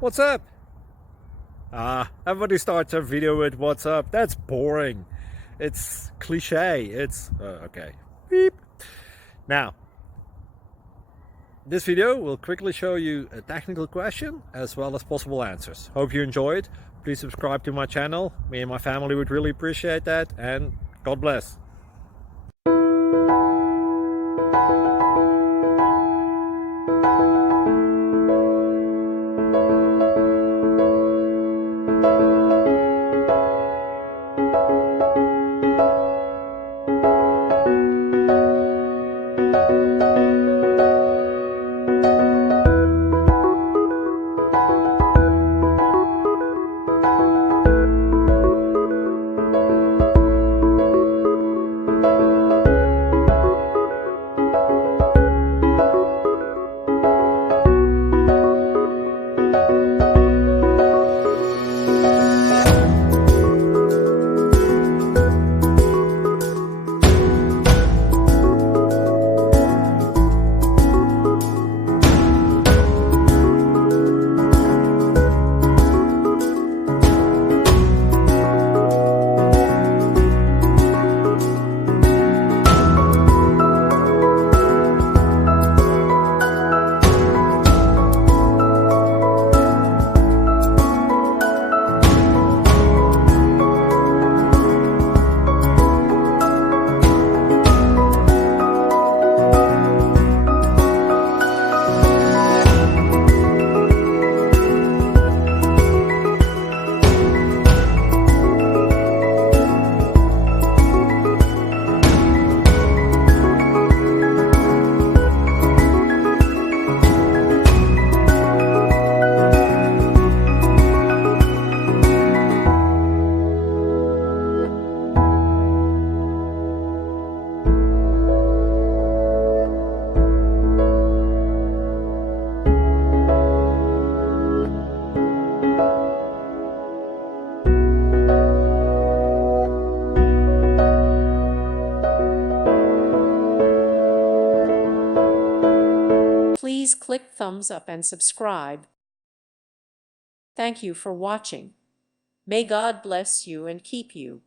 What's up? Everybody starts a video with what's up. That's boring. It's cliche. It's okay. Beep. Now, this video will quickly show you a technical question as well as possible answers. Hope you enjoyed. Please subscribe to my channel. Me and my family would really appreciate that, and God bless. Please click thumbs up and subscribe. Thank you for watching. May God bless you and keep you.